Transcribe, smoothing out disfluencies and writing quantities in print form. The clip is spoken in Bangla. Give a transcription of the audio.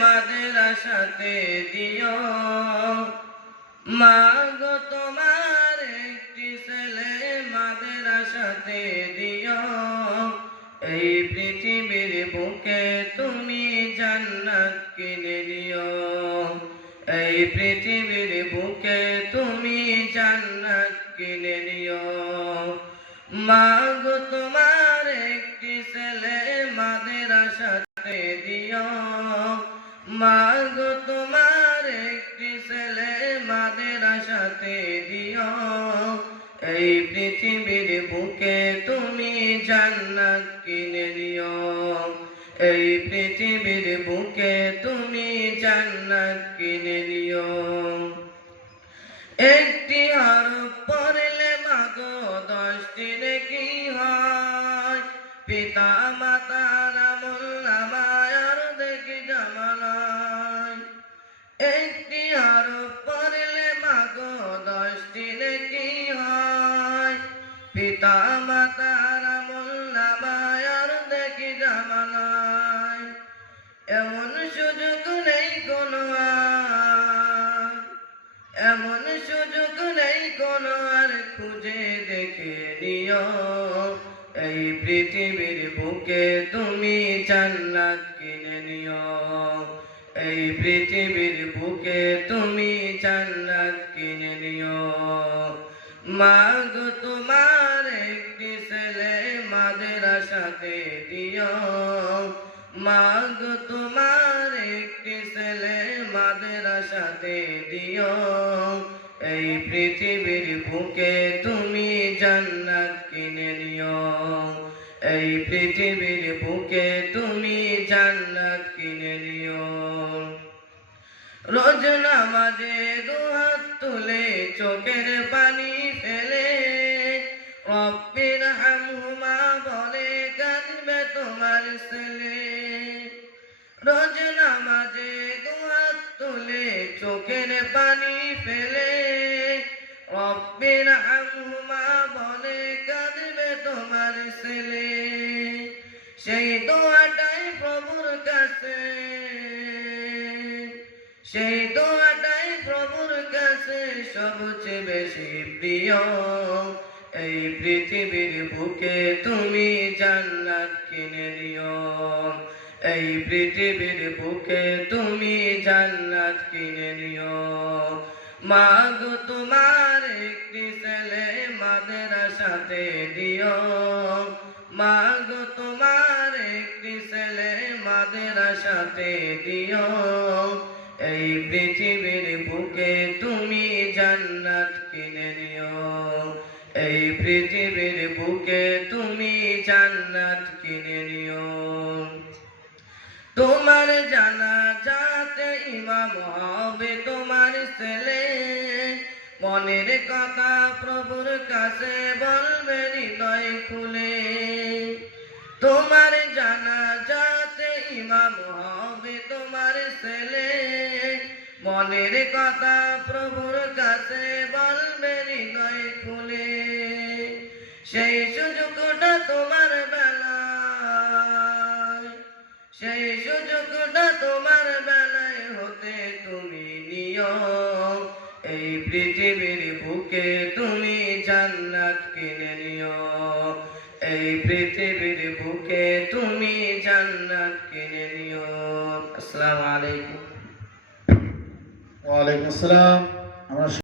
মাদ্রাসাতে দিও। মা গো তোমার একটি ছেলে মাদ্রাসাতে দিও। এই পৃথিবীর বুকে তুমি জান্নাত কিনে দিও। এই পৃথিবীর বুকে তুমি জান্নাত কিনে দিও। মা গো তোমার একটি ছেলে মাদ্রাসাতে দিও। মা গো তোমার একটি ছেলে মাদ্রাসাতে দিও। এই পৃথিবীর বুকে তুমি জান্নাত কিনে দিও। এই পৃথিবীর বুকে তুমি জান্নাত কিনে দিও। একটি হরফ পড়লে মাগো 10টি নেকি হয়। পিতা মাতার আমলনামায় অর্ধেক জমানায়। একটি হরফ পড়লে মাগো 10টি নেকি হয়। পিতা মাতার আমলনামায় অর্ধেক জমানায়। এমন সুযোগ নেই কোনো আর, এমন সুযোগ নেই কোনো আর, খুঁজে দেখে নিও। এই পৃথিবীর বুকে তুমি জান্নাত কিনে নিও। এই পৃথিবীর বুকে তুমি জান্নাত কিনে নিও। মা গো তোমার একটি ছেলে মাদ্রাসাতে দিও। মা গো তোমার একটি ছেলে মাদ্রাসাতে দিও। এই পৃথিবীর বুকে তুমি জান্নাত কিনে নিও। এই পৃথিবীর বুকে তুমি জান্নাত কিনে নিও। রোজ নামাজে দুহাত তুলে চোখের পানি ফেলে রব্বির হামহুমা বলে কাঁদবে তোমার ছেলে। রোজ নামাজে দুহাত তুলে চোখের পানি ফেলে রব্বির হামহুমা বলে কাঁদবে তোমার ছেলে। সেই দোয়াটাই প্রভুর কাছে, সেই দোয়াটাই প্রভুর কাছে সবচেয়ে বেশি প্রিয়। এই পৃথিবীর বুকে তুমি জান্নাত কিনে নিও। এই পৃথিবীর বুকে তুমি জান্নাত কিনে নিও। মা গো তোমার একটি ছেলে মাদ্রাসাতে দিও। মা গো তোমার একটি ছেলে মাদ্রাসাতে দিও। এই পৃথিবীর বুকে তুমি জান্নাত কিনে নিও। এই পৃথিবীর বুকে তুমি জান্নাত কিনে নিও। তোমার জানাজাতে ইমাম হবে তোমার ছেলে। মনের কথা প্রভুর কাছে বলবে হৃদয় খুলে। তোমার জানাজাতে ইমাম হবে তোমার ছেলে। মনের কথা প্রভুর কাছে বলবে হৃদয় খুলে। সেই সুযোগটা তোমার বেলায়, সেই সুযোগটা তোমার বেলায় হতে তুমি নিও। এই পৃথিবীর বুকে তুমি জান্নাত কিনে নিও। এই পৃথিবীর বুকে তুমি জান্নাত কিনে নিও। আসসালামু আলাইকুম। ওয়ালাইকুম আসসালাম।